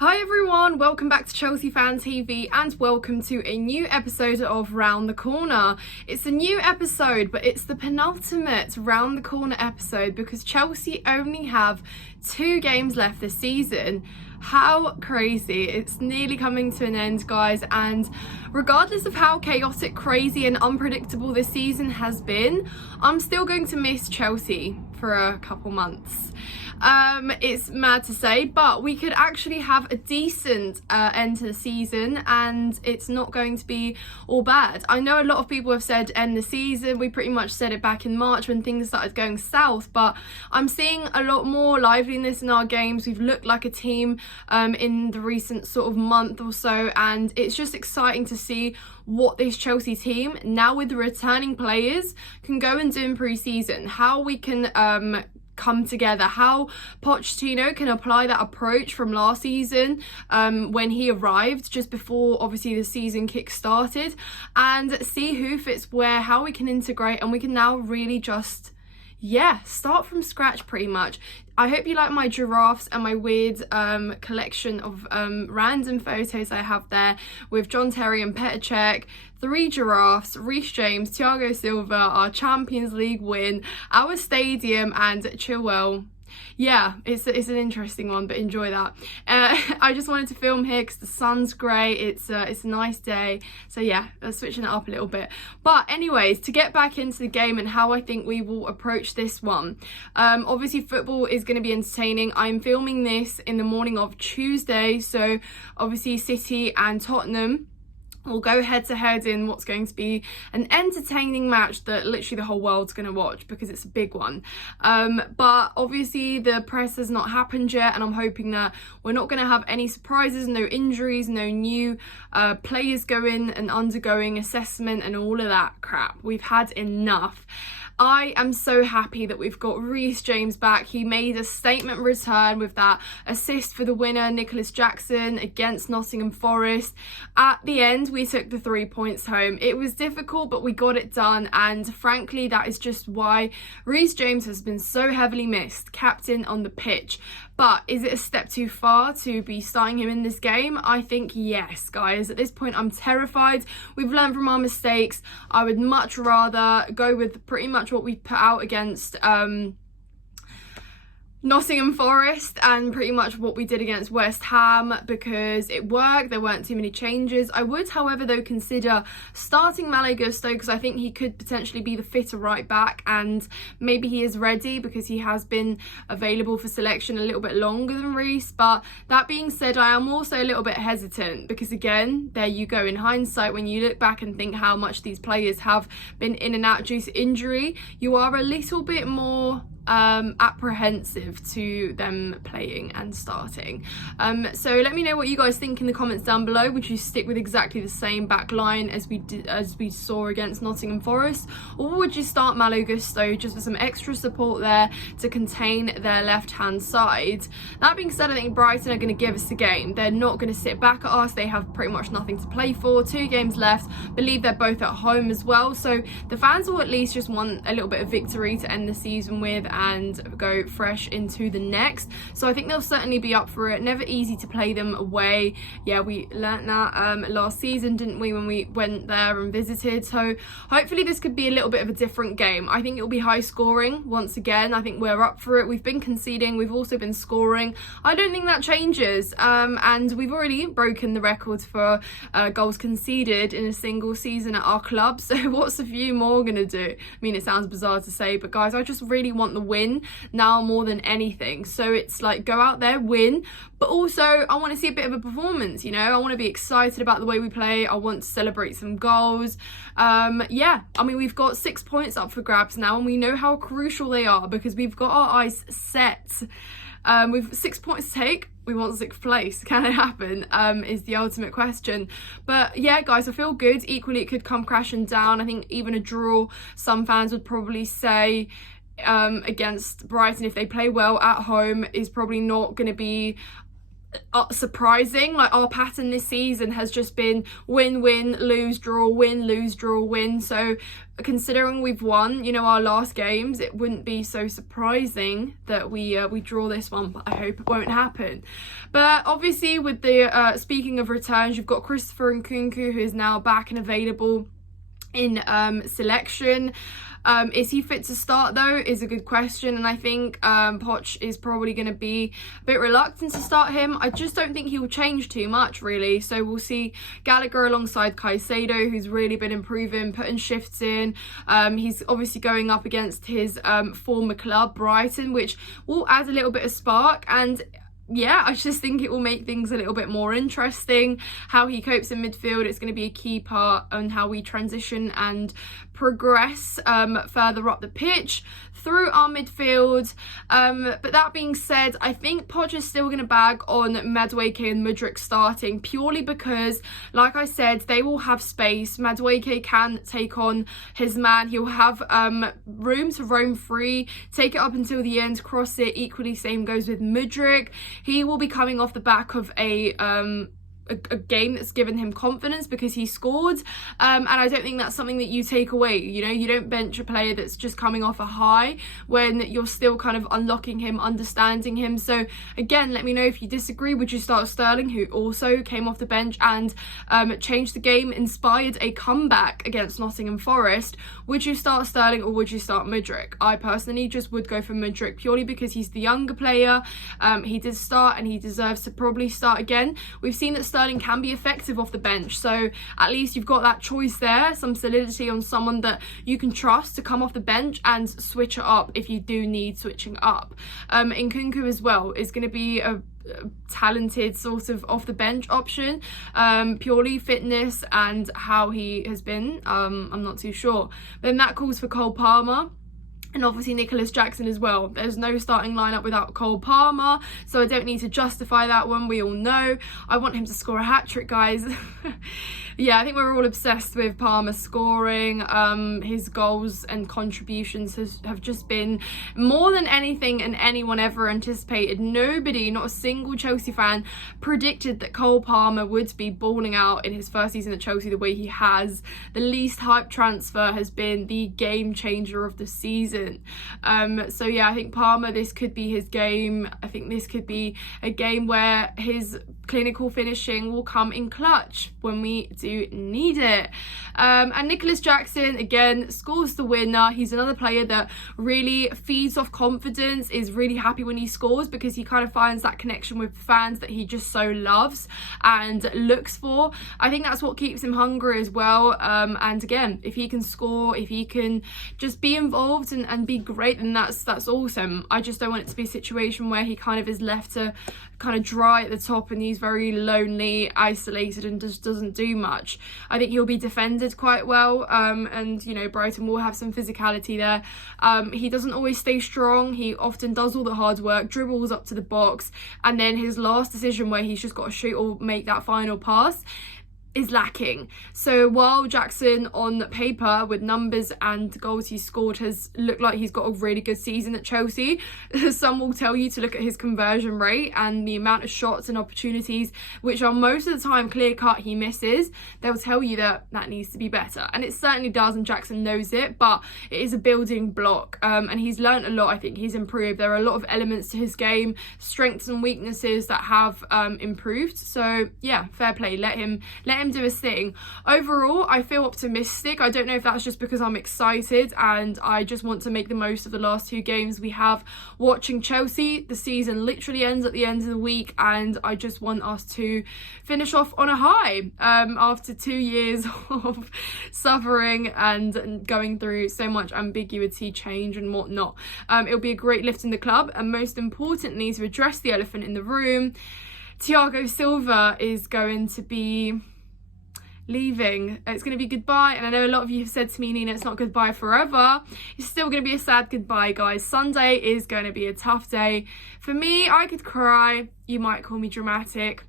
Hi everyone, welcome back to Chelsea Fan TV and welcome to a new episode of Round the Corner. It's a new episode, but it's the penultimate Round the Corner episode because Chelsea only have 2 games left this season. How crazy. It's nearly coming to an end, guys, and regardless of how chaotic, crazy and unpredictable this season has been, I'm still going to miss Chelsea for a couple months. It's mad to say, but we could actually have a decent end to the season and it's not going to be all bad. I know a lot of people have said end the season. We pretty much said it back in March when things started going south, but I'm seeing a lot more liveliness in our games. We've looked like a team in the recent sort of month or so, and it's just exciting to see what this Chelsea team, now with the returning players, can go and do in pre-season, how we can come together, how Pochettino can apply that approach from last season when he arrived just before obviously the season kick-started, and see who fits where, how we can integrate, and we can now really just start from scratch pretty much. I hope you like my giraffes and my weird collection of random photos I have there with John Terry and Petr Cech, 3 giraffes, Reece James, Thiago Silva, our Champions League win, our stadium, and Chilwell. Yeah, it's an interesting one, but enjoy that. I just wanted to film here because the sun's great. It's a nice day, so yeah, switching it up a little bit. But anyways, to get back into the game and how I think we will approach this one. Obviously football is going to be entertaining. I'm filming this in the morning of Tuesday, so obviously City and Tottenham will go head to head in what's going to be an entertaining match that literally the whole world's going to watch because it's a big one. But obviously the press has not happened yet, and I'm hoping that we're not going to have any surprises, no injuries, no new players going and undergoing assessment and all of that crap. We've had enough. I am so happy that we've got Reece James back. He made a statement return with that assist for the winner, Nicholas Jackson, against Nottingham Forest. At the end, we took the 3 points home. It was difficult, but we got it done. And frankly, that is just why Reece James has been so heavily missed, captain on the pitch. But is it a step too far to be starting him in this game? I think yes, guys. At this point, I'm terrified. We've learned from our mistakes. I would much rather go with pretty much what we put out against Nottingham Forest and pretty much what we did against West Ham because it worked. There weren't too many changes. I would, however, though, consider starting Malo Gusto because I think he could potentially be the fitter right back, and maybe he is ready because he has been available for selection a little bit longer than Reece. But that being said, I am also a little bit hesitant because, again, there you go. In hindsight, when you look back and think how much these players have been in and out due to injury, you are a little bit more apprehensive to them playing and starting. So let me know what you guys think in the comments down below. Would you stick with exactly the same back line as we saw against Nottingham Forest, or would you start Malo Gusto just for some extra support there to contain their left hand side? That being said, I think Brighton are going to give us a game. They're not going to sit back at us. They have pretty much nothing to play for. 2 games left. Believe they're both at home as well, so the fans will at least just want a little bit of victory to end the season with and go fresh into the next. So I think they'll certainly be up for it. Never easy to play them away. Yeah, we learnt that last season, didn't we, when we went there and visited. So hopefully this could be a little bit of a different game. I think it'll be high scoring once again. I think we're up for it. We've been conceding, we've also been scoring. I don't think that changes, and we've already broken the records for goals conceded in a single season at our club. So what's a few more gonna do? I mean, it sounds bizarre to say, but guys, I just really want the win now more than anything. So it's like, go out there, win, but also I want to see a bit of a performance, you know. I want to be excited about the way we play. I want to celebrate some goals. Yeah, I mean, we've got 6 points up for grabs now, and we know how crucial they are because we've got our eyes set. We've 6 points to take. We want 6th place. Can it happen? Is the ultimate question. But yeah, guys, I feel good. Equally, it could come crashing down. I think even a draw, some fans would probably say, against Brighton, if they play well at home, is probably not going to be surprising. Like, our pattern this season has just been win, lose, draw, win, lose, draw, win. So considering we've won, you know, our last games, it wouldn't be so surprising that we draw this one, but I hope it won't happen. But obviously with the speaking of returns, you've got Christopher Nkunku, who is now back and available in selection. Is he fit to start though, is a good question, and I think Poch is probably going to be a bit reluctant to start him. I just don't think he will change too much really, so we'll see Gallagher alongside Caicedo, who's really been improving, putting shifts in. He's obviously going up against his former club Brighton, which will add a little bit of spark, and yeah, I just think it will make things a little bit more interesting. How he copes in midfield, it's going to be a key part on how we transition and progress further up the pitch through our midfield. But that being said, I think Poch is still going to bag on Mudryk and Mudryk starting, purely because, like I said, they will have space. Mudryk can take on his man. He'll have room to roam free, take it up until the end, cross it. Equally, same goes with Mudryk. He will be coming off the back of a game that's given him confidence because he scored, and I don't think that's something that you take away. You know, you don't bench a player that's just coming off a high when you're still kind of unlocking him, understanding him. So again, let me know if you disagree. Would you start Sterling, who also came off the bench and changed the game, inspired a comeback against Nottingham Forest? Would you start Sterling or would you start Mudryk? I personally just would go for Mudryk, purely because he's the younger player. He did start and he deserves to probably start again. We've seen that Sterling can be effective off the bench, so at least you've got that choice there, some solidity on someone that you can trust to come off the bench and switch it up if you do need switching up. Nkunku as well is going to be a talented sort of off the bench option, purely fitness and how he has been, I'm not too sure. Then that calls for Cole Palmer and obviously Nicholas Jackson as well. There's no starting lineup without Cole Palmer, so I don't need to justify that one. We all know I want him to score a hat-trick, guys. Yeah, I think we're all obsessed with Palmer scoring. His goals and contributions have just been more than anything and anyone ever anticipated. Nobody, not a single Chelsea fan, predicted that Cole Palmer would be balling out in his first season at Chelsea the way he has. The least hyped transfer has been the game changer of the season. So yeah, I think Palmer, this could be his game. I think this could be a game where his clinical finishing will come in clutch when we do need it. And Nicholas Jackson, again, scores the winner. He's another player that really feeds off confidence, is really happy when he scores because he kind of finds that connection with fans that he just so loves and looks for. I think that's what keeps him hungry as well. And again, if he can score, if he can just be involved and be great, then that's awesome. I just don't want it to be a situation where he kind of is left to kind of dry at the top and he's very lonely, isolated, and just doesn't do much. I think he'll be defended quite well, and you know, Brighton will have some physicality there. He doesn't always stay strong. He often does all the hard work, dribbles up to the box, and then his last decision where he's just got to shoot or make that final pass is lacking. So while Jackson on paper with numbers and goals he scored has looked like he's got a really good season at Chelsea, some will tell you to look at his conversion rate and the amount of shots and opportunities, which are most of the time clear cut he misses. They'll tell you that needs to be better, and it certainly does, and Jackson knows it, but it is a building block, and he's learned a lot. I think he's improved. There are a lot of elements to his game, strengths and weaknesses that have improved. So yeah, fair play. Let him do his thing. Overall, I feel optimistic. I don't know if that's just because I'm excited and I just want to make the most of the last two games we have watching Chelsea. The season literally ends at the end of the week, and I just want us to finish off on a high after 2 years of suffering and going through so much ambiguity, change and whatnot. It'll be a great lift in the club, and most importantly, to address the elephant in the room, Thiago Silva is going to be leaving. It's going to be goodbye, and I know a lot of you have said to me, Nina, it's not goodbye forever. It's still going to be a sad goodbye, guys. Sunday is going to be a tough day for me. I could cry. You might call me dramatic.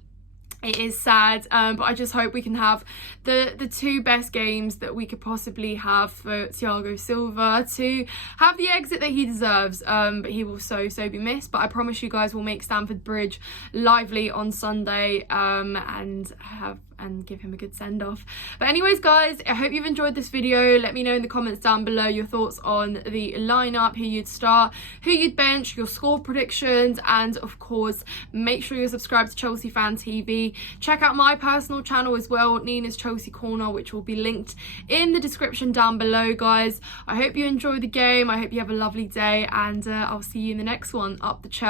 It is sad, but I just hope we can have the two best games that we could possibly have for Thiago Silva to have the exit that he deserves. But he will so be missed. But I promise you guys, we'll make Stamford Bridge lively on Sunday, and give him a good send-off. But anyways guys, I hope you've enjoyed this video. Let me know in the comments down below your thoughts on the lineup, who you'd start, who you'd bench, your score predictions, and of course make sure you're subscribed to Chelsea Fan TV. Check out my personal channel as well, Nina's Chelsea Corner, which will be linked in the description down below guys. I hope you enjoy the game, I hope you have a lovely day, and I'll see you in the next one. Up the Chelsea.